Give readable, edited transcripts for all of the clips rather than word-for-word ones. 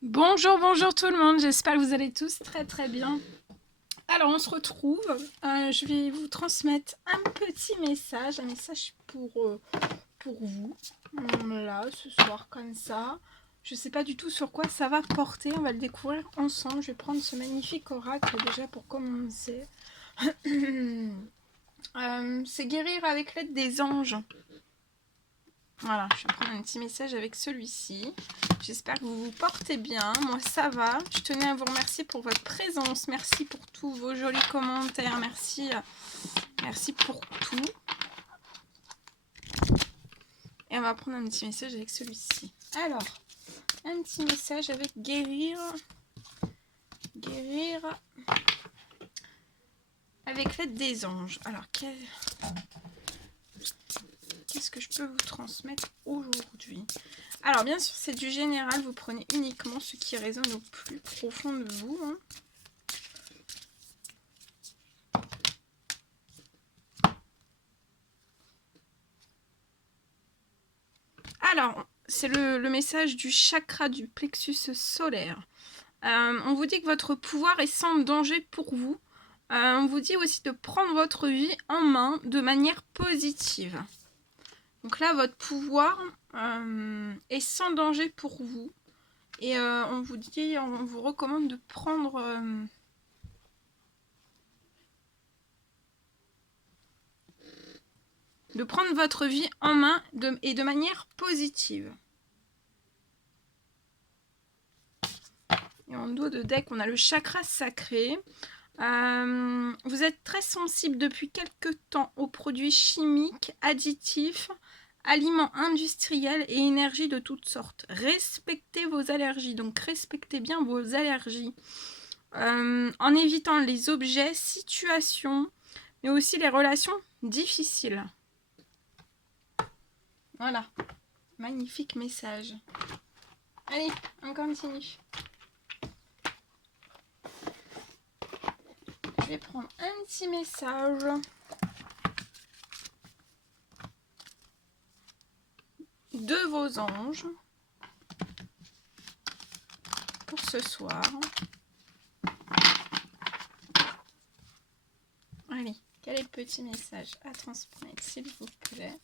Bonjour, bonjour tout le monde, j'espère que vous allez tous très très bien. Alors on se retrouve, je vais vous transmettre un petit message, un message pour vous, là ce soir comme ça. Je sais pas du tout sur quoi ça va porter, on va le découvrir ensemble. Je vais prendre ce magnifique oracle déjà pour commencer. C'est guérir avec l'aide des anges. Voilà, je vais prendre un petit message avec celui-ci. J'espère que vous vous portez bien. Moi, ça va. Je tenais à vous remercier pour votre présence. Merci pour tous vos jolis commentaires. Merci, merci pour tout. Et on va prendre un petit message avec celui-ci. Alors, un petit message avec guérir. Guérir avec l'aide des anges. Alors, qu'est-ce que je peux vous transmettre aujourd'hui? Alors, bien sûr, c'est du général. Vous prenez uniquement ce qui résonne au plus profond de vous. Hein. Alors, c'est le message du chakra du plexus solaire. On vous dit que votre pouvoir est sans danger pour vous. On vous dit aussi de prendre votre vie en main de manière positive. Donc là, votre pouvoir est sans danger pour vous. Et on vous recommande de prendre... votre vie en main et de manière positive. Et en dos de deck, on a le chakra sacré. Vous êtes très sensible depuis quelque temps aux produits chimiques, additifs, aliments industriels et énergies de toutes sortes. Respectez vos allergies, donc respectez bien vos allergies. En évitant les objets, situations, mais aussi les relations difficiles. Voilà, magnifique message. Allez, on continue. Je vais prendre un petit message de vos anges pour ce soir. Allez, quel est le petit message à transmettre, s'il vous plaît,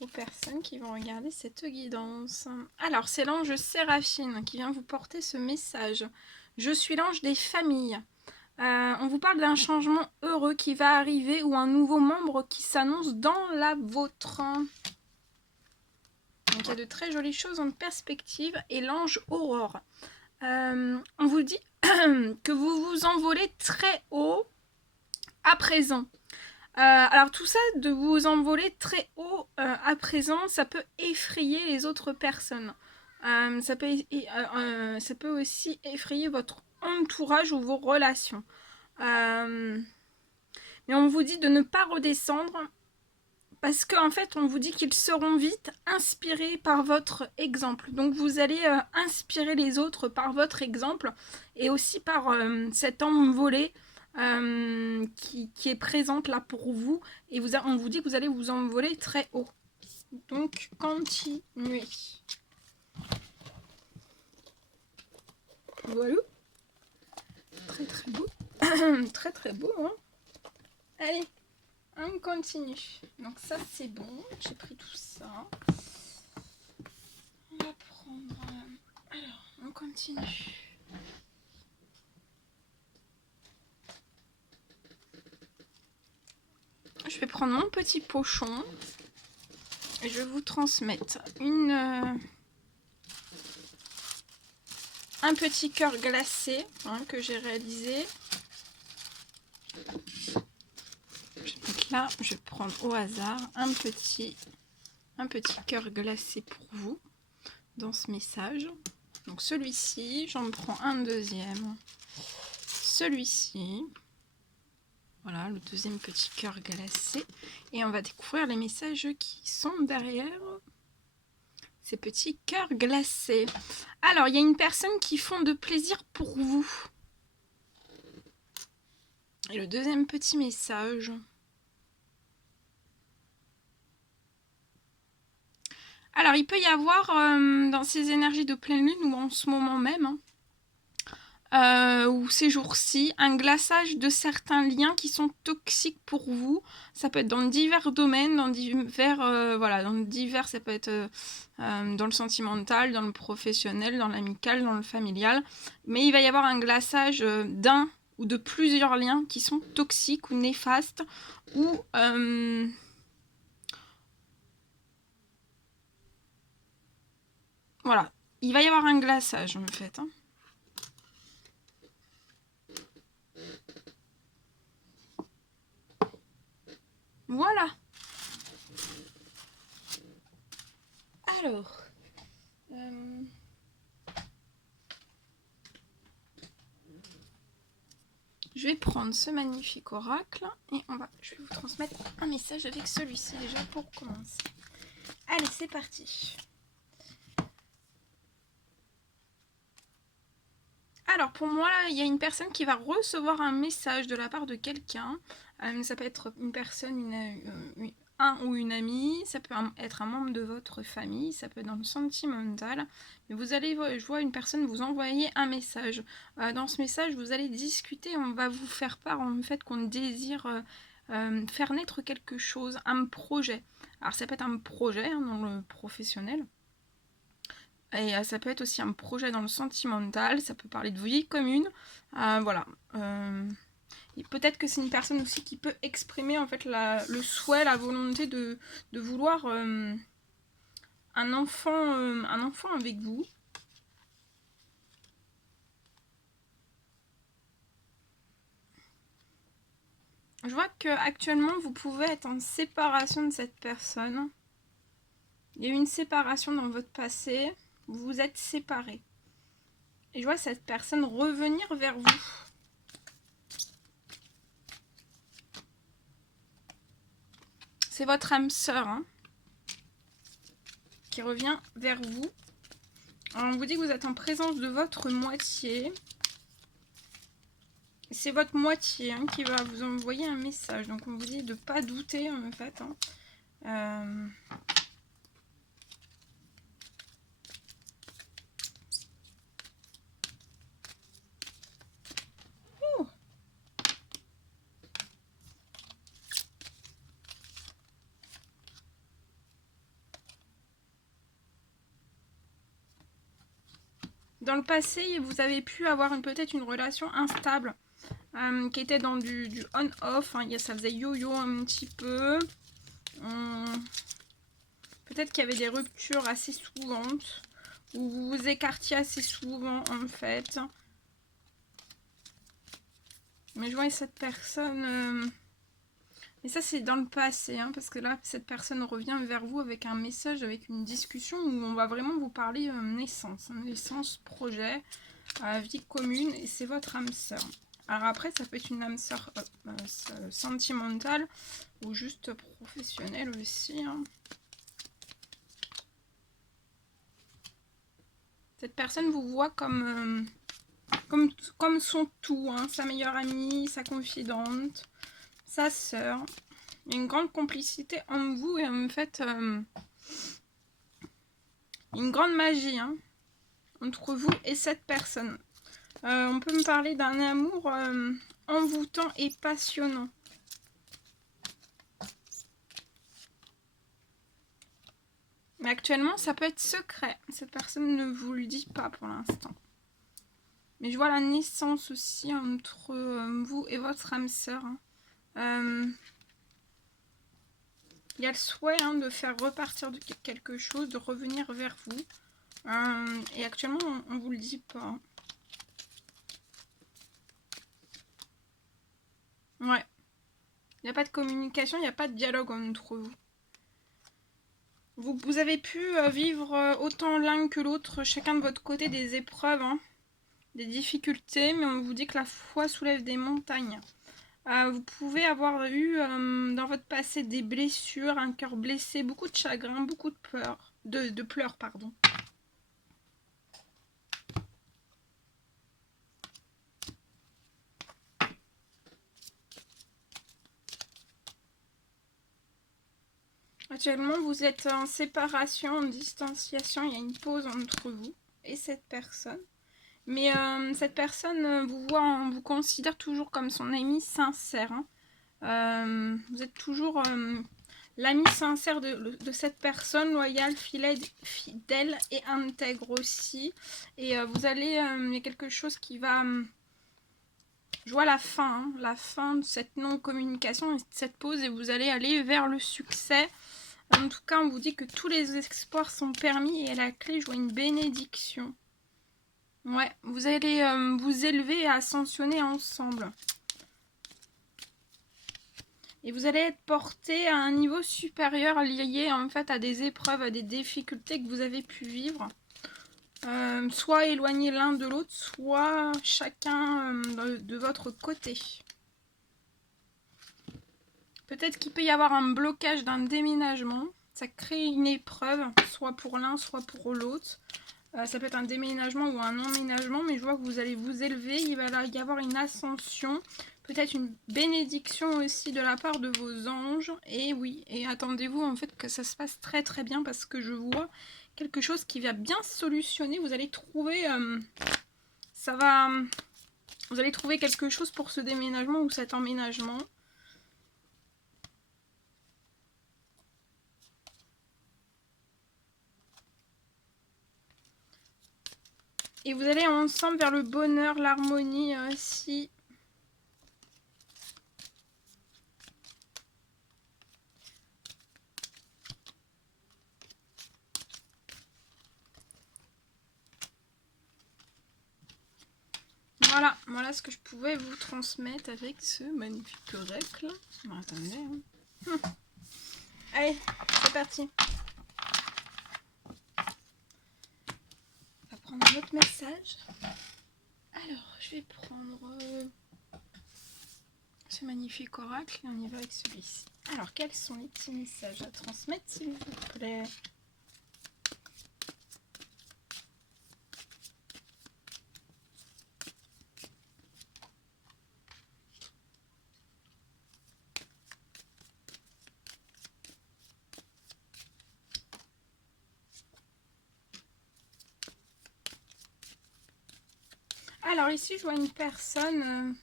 aux personnes qui vont regarder cette guidance? Alors, c'est l'ange Séraphine qui vient vous porter ce message. Je suis l'ange des familles. On vous parle d'un changement heureux qui va arriver ou un nouveau membre qui s'annonce dans la vôtre. Donc, il y a de très jolies choses en perspective. Et l'ange Aurore. On vous dit que vous vous envolez très haut à présent. Alors tout ça, de vous envoler très haut à présent, ça peut effrayer les autres personnes. Ça peut aussi effrayer votre entourage ou vos relations. Mais on vous dit de ne pas redescendre parce qu'en fait, on vous dit qu'ils seront vite inspirés par votre exemple. Donc vous allez inspirer les autres par votre exemple et aussi par cet envolé qui est présente là pour vous. Et on vous dit que vous allez vous envoler très haut. Donc continuez. Voilà. Très très beau. Très très beau. Hein. Allez. On continue. Donc ça c'est bon. J'ai pris tout ça. On va prendre... Alors, on continue. Je vais prendre mon petit pochon. Et je vais vous transmettre un petit cœur glacé que j'ai réalisé. Là, je vais prendre au hasard un petit cœur glacé pour vous dans ce message. Donc celui-ci, j'en prends un deuxième. Celui-ci. Voilà, le deuxième petit cœur glacé. Et on va découvrir les messages qui sont derrière ces petits cœurs glacés. Alors, il y a une personne qui font de plaisir pour vous. Et le deuxième petit message... Alors, il peut y avoir, dans ces énergies de pleine lune, ou en ce moment même, ou ces jours-ci, un glaçage de certains liens qui sont toxiques pour vous. Ça peut être dans divers domaines, dans divers, voilà, dans divers, ça peut être dans le sentimental, dans le professionnel, dans l'amical, dans le familial. Mais il va y avoir un glaçage d'un ou de plusieurs liens qui sont toxiques ou néfastes, ou voilà, il va y avoir un glaçage en fait. Hein. Voilà. Alors, je vais prendre ce magnifique oracle et je vais vous transmettre un message avec celui-ci déjà pour commencer. Allez, c'est parti. Alors, pour moi, il y a une personne qui va recevoir un message de la part de quelqu'un. Ça peut être une personne, un ou une amie, ça peut être un membre de votre famille, ça peut être dans le sentimental. Mais vous allez, je vois une personne vous envoyer un message. Dans ce message, vous allez discuter, on va vous faire part en fait qu'on désire faire naître quelque chose, un projet. Alors, ça peut être un projet hein, dans le professionnel. Et ça peut être aussi un projet dans le sentimental, ça peut parler de vie commune. Voilà. Et peut-être que c'est une personne aussi qui peut exprimer en fait le souhait, la volonté de vouloir un enfant avec vous. Je vois que actuellement vous pouvez être en séparation de cette personne. Il y a eu une séparation dans votre passé, vous vous êtes séparés. Et je vois cette personne revenir vers vous. C'est votre âme sœur hein, qui revient vers vous. Alors, on vous dit que vous êtes en présence de votre moitié. C'est votre moitié hein, qui va vous envoyer un message. Donc on vous dit de ne pas douter en fait. Hein. Dans le passé, vous avez pu avoir peut-être une relation instable qui était dans du on-off. Hein. Ça faisait yo-yo un petit peu. Peut-être qu'il y avait des ruptures assez souvantes. Ou vous vous écartiez assez souvent en fait. Mais je vois cette personne... Et ça, c'est dans le passé, hein, parce que là, cette personne revient vers vous avec un message, avec une discussion où on va vraiment vous parler naissance. Hein, naissance, projet, vie commune, et c'est votre âme sœur. Alors après, ça peut être une âme sœur sentimentale ou juste professionnelle aussi. Hein. Cette personne vous voit comme son tout, hein, sa meilleure amie, sa confidente, sa sœur. Il y a une grande complicité entre vous et en fait une grande magie hein, entre vous et cette personne. On peut me parler d'un amour envoûtant et passionnant. Mais actuellement, ça peut être secret. Cette personne ne vous le dit pas pour l'instant. Mais je vois la naissance aussi entre vous et votre âme sœur. Hein. Il y a le souhait hein, de faire repartir de quelque chose, de revenir vers vous. Et actuellement, on ne vous le dit pas. Ouais. Il n'y a pas de communication, il n'y a pas de dialogue entre vous. Vous avez pu vivre autant l'un que l'autre, chacun de votre côté, des épreuves, hein, des difficultés, mais on vous dit que la foi soulève des montagnes. Vous pouvez avoir eu dans votre passé des blessures, un cœur blessé, beaucoup de chagrin, beaucoup de peur, de pleurs, pardon. Actuellement, vous êtes en séparation, en distanciation. Il y a une pause entre vous et cette personne. Mais cette personne vous considère toujours comme son ami sincère. Hein. Vous êtes toujours l'ami sincère de cette personne, loyale, fidèle et intègre aussi. Et vous allez, il y a quelque chose qui va... je vois la fin de cette non-communication et de cette pause, et vous allez aller vers le succès. En tout cas, on vous dit que tous les espoirs sont permis, et à la clé, je vois une bénédiction. Ouais, vous allez vous élever et ascensionner ensemble. Et vous allez être porté à un niveau supérieur lié en fait à des épreuves, à des difficultés que vous avez pu vivre. Soit éloigné l'un de l'autre, soit chacun de votre côté. Peut-être qu'il peut y avoir un blocage d'un déménagement. Ça crée une épreuve, soit pour l'un, soit pour l'autre. Ça peut être un déménagement ou un emménagement, mais je vois que vous allez vous élever. Il va y avoir une ascension, peut-être une bénédiction aussi de la part de vos anges. Et oui, et attendez-vous en fait que ça se passe très très bien, parce que je vois quelque chose qui va bien solutionner. Vous allez trouver, vous allez trouver quelque chose pour ce déménagement ou cet emménagement. Et vous allez ensemble vers le bonheur, l'harmonie aussi. Voilà, voilà ce que je pouvais vous transmettre avec ce magnifique oracle. Bon, attendez. Hein. Allez, c'est parti. On va prendre un autre message. Alors, je vais prendre ce magnifique oracle et on y va avec celui-ci. Alors, quels sont les petits messages à transmettre, s'il vous plaît? Alors ici, je vois une personne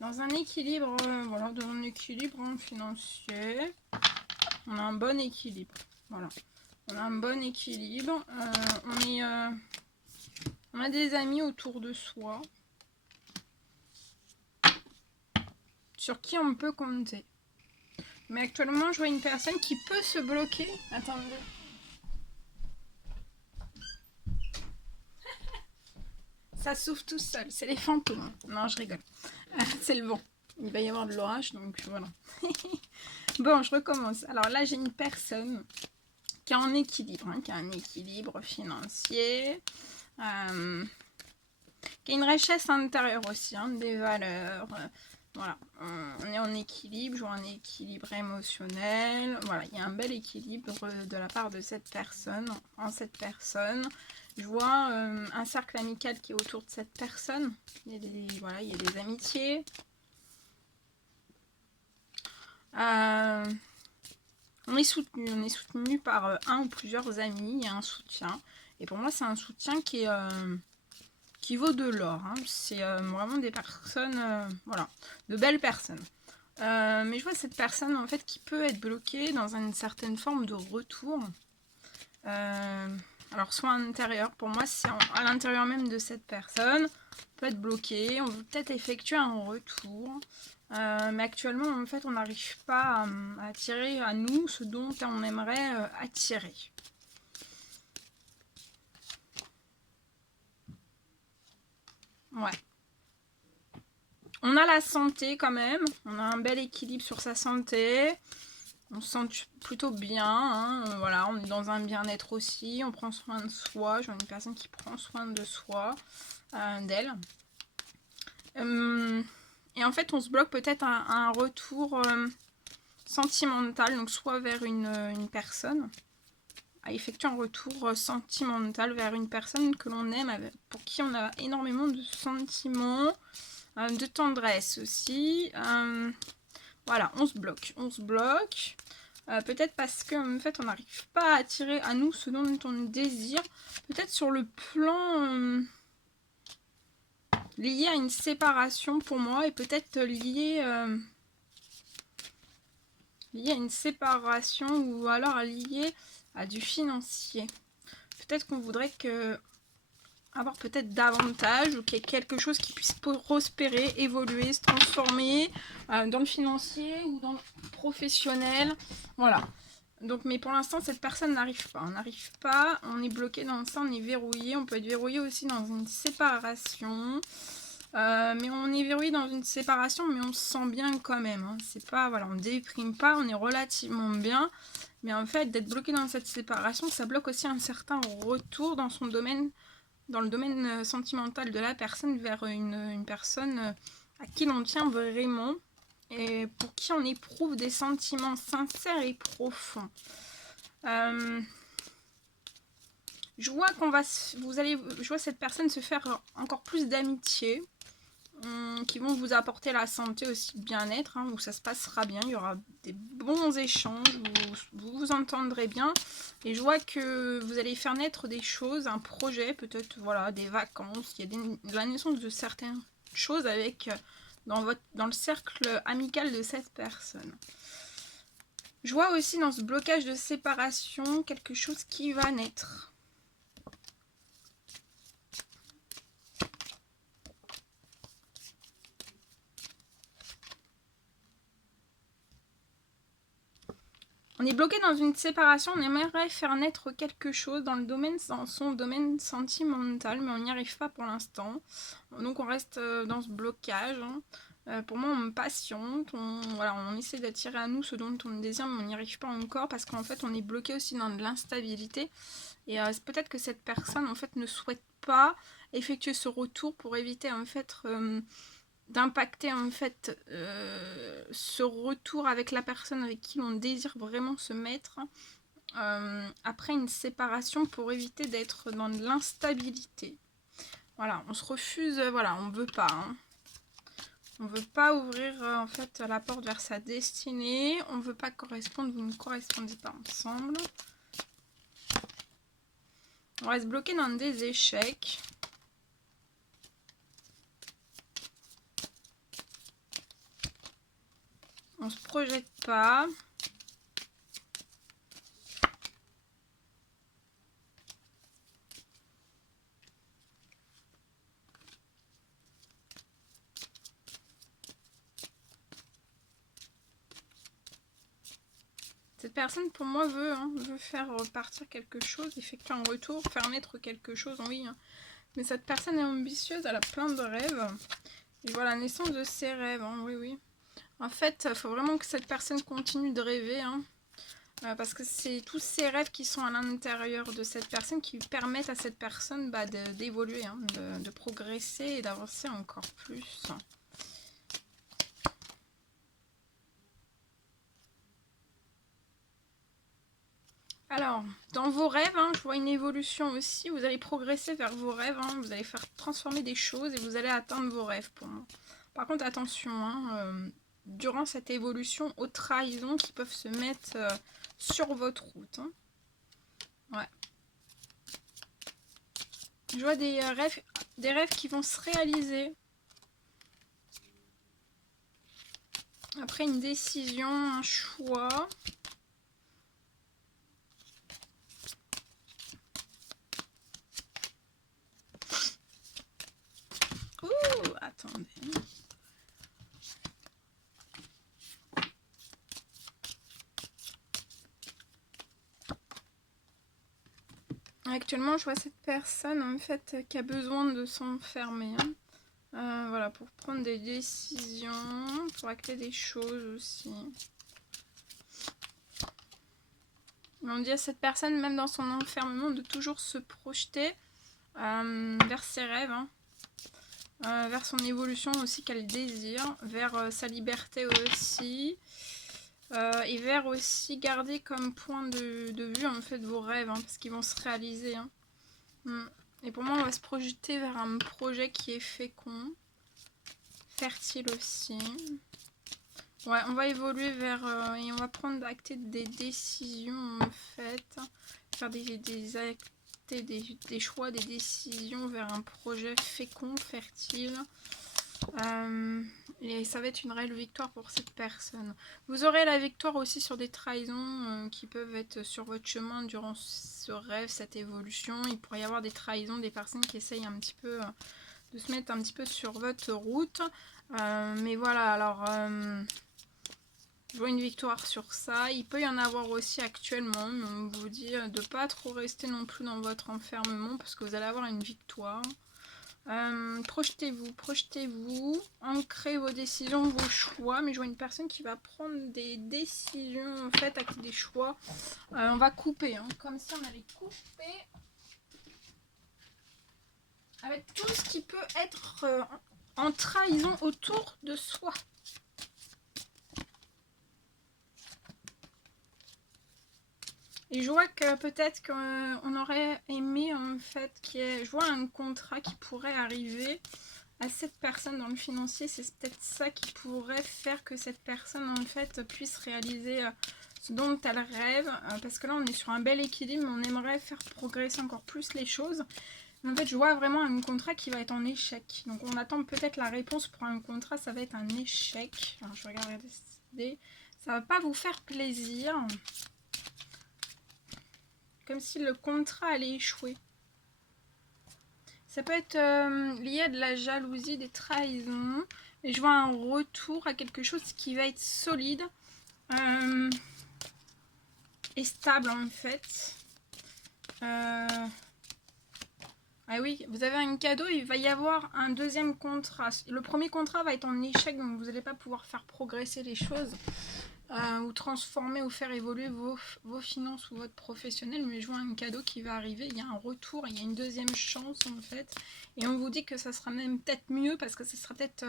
dans un équilibre, voilà, dans un équilibre financier. On a un bon équilibre, voilà. On a un bon équilibre. On a des amis autour de soi sur qui on peut compter. Mais actuellement, je vois une personne qui peut se bloquer. Attendez. Ça s'ouvre tout seul, c'est les fantômes. Non, je rigole. C'est le vent. Il va y avoir de l'orage, donc voilà. Bon, je recommence. Alors là, j'ai une personne qui est en équilibre, hein, qui a un équilibre financier, qui a une richesse intérieure aussi, hein, des valeurs. Voilà, on est en équilibre, je vois un équilibre émotionnel. Voilà, il y a un bel équilibre de la part de cette personne, en cette personne. Je vois un cercle amical qui est autour de cette personne. Il y a des, voilà, il y a des amitiés. On est soutenu par un ou plusieurs amis. Il y a un soutien. Et pour moi, c'est un soutien qui vaut de l'or. Hein. C'est vraiment des personnes, voilà, de belles personnes. Mais je vois cette personne en fait qui peut être bloquée dans une certaine forme de retour. Alors soit à l'intérieur, pour moi c'est à l'intérieur même de cette personne, on peut être bloqué, on veut peut-être effectuer un retour. Mais actuellement en fait on n'arrive pas à attirer à nous ce dont on aimerait attirer. Ouais. On a la santé quand même, on a un bel équilibre sur sa santé. On se sent plutôt bien, hein. Voilà, on est dans un bien-être aussi, on prend soin de soi, je vois une personne qui prend soin de soi, d'elle. Et en fait, on se bloque peut-être à un retour sentimental, donc soit vers une personne, à effectuer un retour sentimental vers une personne que l'on aime, pour qui on a énormément de sentiments, de tendresse aussi. Voilà, on se bloque. Peut-être parce qu'en fait, on n'arrive pas à attirer à nous ce dont on désire. Peut-être sur le plan lié à une séparation pour moi, et peut-être lié à une séparation, ou alors lié à du financier. Peut-être qu'on voudrait avoir peut-être davantage, ou qu'il y ait quelque chose qui puisse prospérer, évoluer, se transformer dans le financier ou dans le professionnel. Voilà. Donc, mais pour l'instant, cette personne n'arrive pas. On n'arrive pas, on est bloqué dans ça, on est verrouillé. On peut être verrouillé aussi dans une séparation. Mais on est verrouillé dans une séparation, mais on se sent bien quand même. Hein. C'est pas, voilà, on ne déprime pas, on est relativement bien. Mais en fait, d'être bloqué dans cette séparation, ça bloque aussi un certain retour dans son domaine, dans le domaine sentimental de la personne, vers une personne à qui l'on tient vraiment et pour qui on éprouve des sentiments sincères et profonds. Je vois je vois cette personne se faire encore plus d'amitié, qui vont vous apporter la santé aussi, le bien-être, hein, où ça se passera bien, il y aura des bons échanges, vous vous entendrez bien, et je vois que vous allez faire naître des choses, un projet, peut-être, voilà, des vacances, il y a la naissance de certaines choses avec dans le cercle amical de cette personne. Je vois aussi dans ce blocage de séparation quelque chose qui va naître. On est bloqué dans une séparation, on aimerait faire naître quelque chose dans son domaine sentimental, mais on n'y arrive pas pour l'instant. Donc on reste dans ce blocage. Hein. Pour moi, on me patiente, on essaie d'attirer à nous ce dont on désire, mais on n'y arrive pas encore parce qu'en fait, on est bloqué aussi dans de l'instabilité. Et peut-être que cette personne, en fait, ne souhaite pas effectuer ce retour pour éviter, en fait, d'impacter en fait ce retour avec la personne avec qui on désire vraiment se mettre après une séparation, pour éviter d'être dans de l'instabilité. Voilà, on se refuse, voilà, on veut pas. Hein. On veut pas ouvrir en fait la porte vers sa destinée, on veut pas correspondre, vous ne correspondez pas ensemble. On reste bloqué dans des échecs. On se projette pas. Cette personne, pour moi, veut faire repartir quelque chose, effectuer un retour, faire naître quelque chose, oui. Hein. Mais cette personne est ambitieuse, elle a plein de rêves. Et voilà, la naissance de ses rêves, hein, oui, oui. En fait, il faut vraiment que cette personne continue de rêver, hein, parce que c'est tous ces rêves qui sont à l'intérieur de cette personne qui permettent à cette personne d'évoluer, hein, de progresser et d'avancer encore plus. Alors, dans vos rêves, hein, je vois une évolution aussi. Vous allez progresser vers vos rêves. Hein, vous allez faire transformer des choses et vous allez atteindre vos rêves pour moi. Par contre, attention, hein, durant cette évolution, aux trahisons qui peuvent se mettre sur votre route. Hein. Ouais. Je vois des rêves qui vont se réaliser. Après une décision, un choix. Ouh, attendez. Actuellement, je vois cette personne en fait qui a besoin de s'enfermer. Hein. Voilà, pour prendre des décisions, pour acter des choses aussi. On dit à cette personne, même dans son enfermement, de toujours se projeter vers ses rêves, hein. Vers son évolution aussi qu'elle désire, vers sa liberté aussi, et vers aussi garder comme point de vue en fait vos rêves, hein, parce qu'ils vont se réaliser. Hein. Et pour moi, on va se projeter vers un projet qui est fécond, fertile aussi. Ouais, on va évoluer vers... et on va prendre acter des décisions, en fait. Faire des choix, des décisions vers un projet fécond, fertile. Et ça va être une réelle victoire pour cette personne. Vous aurez la victoire aussi sur des trahisons qui peuvent être sur votre chemin durant ce rêve, cette évolution. Il pourrait y avoir des trahisons, des personnes qui essayent un petit peu de se mettre un petit peu sur votre route. Mais voilà, alors... je vois une victoire sur ça. Il peut y en avoir aussi actuellement, mais on vous dit de pas trop rester non plus dans votre enfermement parce que vous allez avoir une victoire. Projetez-vous, projetez-vous, ancrez vos décisions, vos choix. Mais je vois une personne qui va prendre des décisions en fait avec des choix. On va couper, hein, comme si on allait couper avec tout ce qui peut être en trahison autour de soi. Et je vois que peut-être qu'on aurait aimé en fait je vois un contrat qui pourrait arriver à cette personne dans le financier. C'est peut-être ça qui pourrait faire que cette personne en fait puisse réaliser ce dont elle rêve. Parce que là on est sur un bel équilibre, mais on aimerait faire progresser encore plus les choses. Mais en fait je vois vraiment un contrat qui va être en échec. Donc on attend peut-être la réponse pour un contrat, ça va être un échec. Alors je regarde regarder. Ça va pas vous faire plaisir. Comme si le contrat allait échouer. Ça peut être lié à de la jalousie, des trahisons. Mais je vois un retour à quelque chose qui va être solide et stable en fait. Ah oui, vous avez un cadeau, il va y avoir un deuxième contrat. Le premier contrat va être en échec, donc vous n'allez pas pouvoir faire progresser les choses. Ou transformer ou faire évoluer vos finances ou votre professionnel, mais je vois un cadeau qui va arriver, il y a un retour, il y a une deuxième chance en fait, et on vous dit que ça sera même peut-être mieux parce que ce sera peut-être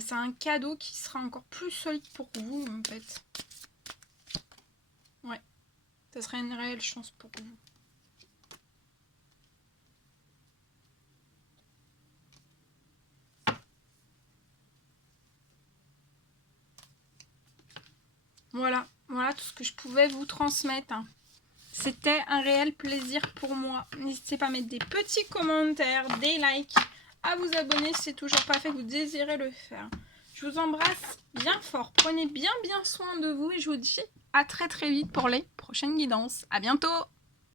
c'est un cadeau qui sera encore plus solide pour vous en fait. Ouais, ça sera une réelle chance pour vous. Voilà, voilà tout ce que je pouvais vous transmettre. C'était un réel plaisir pour moi. N'hésitez pas à mettre des petits commentaires, des likes, à vous abonner si c'est toujours pas fait, que vous désirez le faire. Je vous embrasse bien fort. Prenez bien soin de vous et je vous dis à très vite pour les prochaines guidances. À bientôt!